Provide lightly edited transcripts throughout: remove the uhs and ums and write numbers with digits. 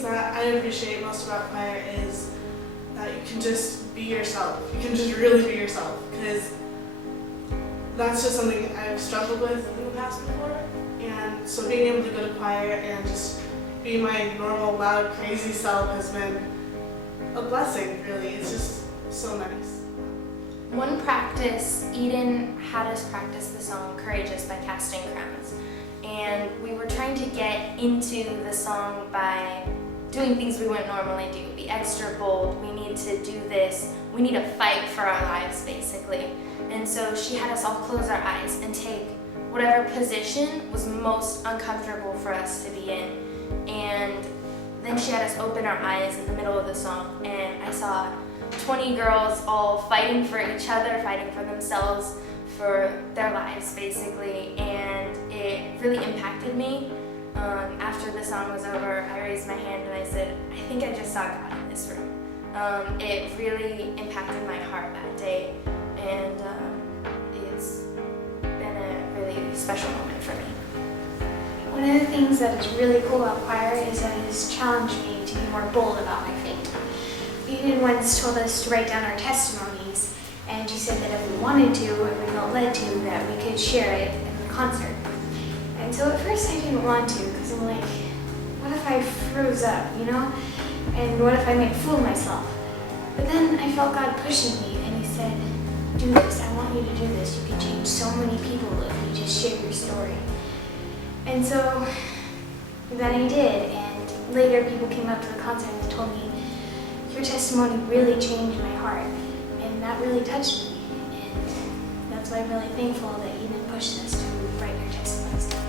things that I appreciate most about choir is that you can just be yourself. You can just really be yourself, because that's just something I've struggled with in the past before. And so being able to go to choir and just be my normal, loud, crazy self has been a blessing, really. It's just so nice. One practice, Eden had us practice the song Courageous by Casting Crowns. And we were trying to get into the song by doing things we wouldn't normally do. Be extra bold, we need to do this, we need to fight for our lives, basically. And so she had us all close our eyes and take whatever position was most uncomfortable for us to be in. And then she had us open our eyes in the middle of the song, and I saw 20 girls all fighting for each other, fighting for themselves, for their lives, basically. And it really impacted me. After the song was over, I raised my hand and I said, I think I just saw God in this room. It really impacted my heart that day, and it's been a really special moment for me. One of the things that is really cool about choir is that it has challenged me to be more bold about my faith. Eden once told us to write down our testimonies, and she said that if we wanted to, or we felt led to, that we could share it in the concert. And so at first I didn't want to, because I'm like, what if I froze up, you know? And what if I made a fool of myself? But then I felt God pushing me, and He said, do this, I want you to do this. You can change so many people if you just share your story. And so then I did, and later people came up to the concert and told me, your testimony really changed my heart, and that really touched me. And that's why I'm really thankful that Eden pushed us to write your testimonies down.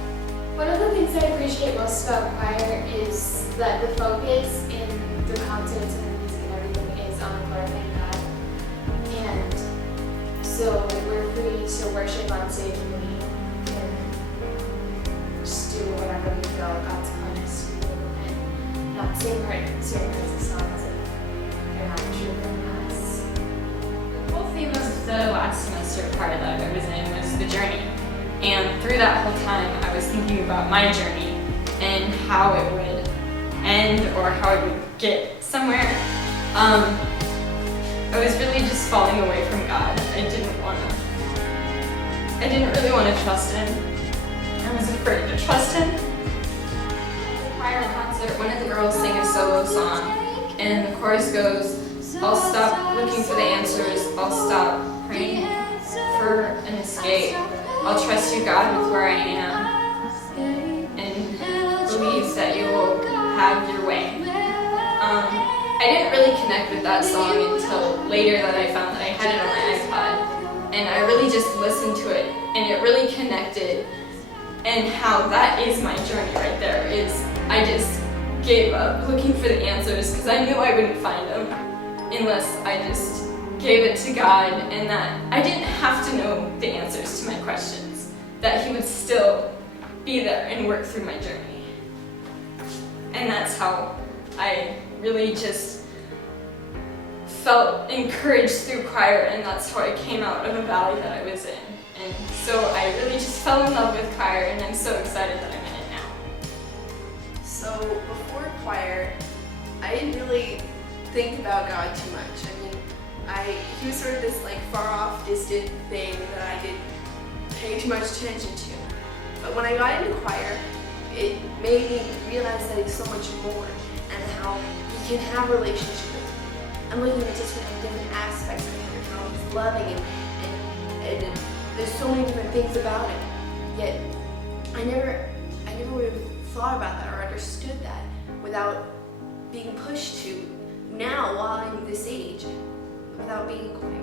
One of the things I appreciate most about choir is that the focus in the concerts and the music and everything is on glorifying God. And so we're free to worship on stage, and we can just do whatever we feel God's calling us to do, and not sing certain kinds of songs if they're not true from us. The whole theme of the last semester part that I was in was the journey. And through that whole time, I was thinking about my journey and how it would end or how I would get somewhere. I was really just falling away from God. I didn't really want to trust Him. I was afraid to trust Him. At the choir concert, one of the girls sang a solo song, and the chorus goes, I'll stop looking for the answers, I'll stop praying for an escape. I'll trust you, God, with where I am, and believe that you will have your way. I didn't really connect with that song until later that I found that I had it on my iPod, and I really just listened to it, and it really connected. And how that is my journey right there is I just gave up looking for the answers because I knew I wouldn't find them unless I just gave it to God, and that I didn't have to know the answers to my questions, that He would still be there and work through my journey. And that's how I really just felt encouraged through choir, and that's how I came out of a valley that I was in. And so I really just fell in love with choir, and I'm so excited that I'm in it now. So before choir, I didn't really think about God too much. He was sort of this like far off, distant thing that I didn't pay too much attention to. But when I got into choir, it made me realize that He's so much more, and how you can have a relationship with Him. I'm looking at different aspects of Him, and how He's loving, and there's so many different things about Him. Yet I never would have thought about that or understood that without being pushed to now while I'm this age, without being in choir.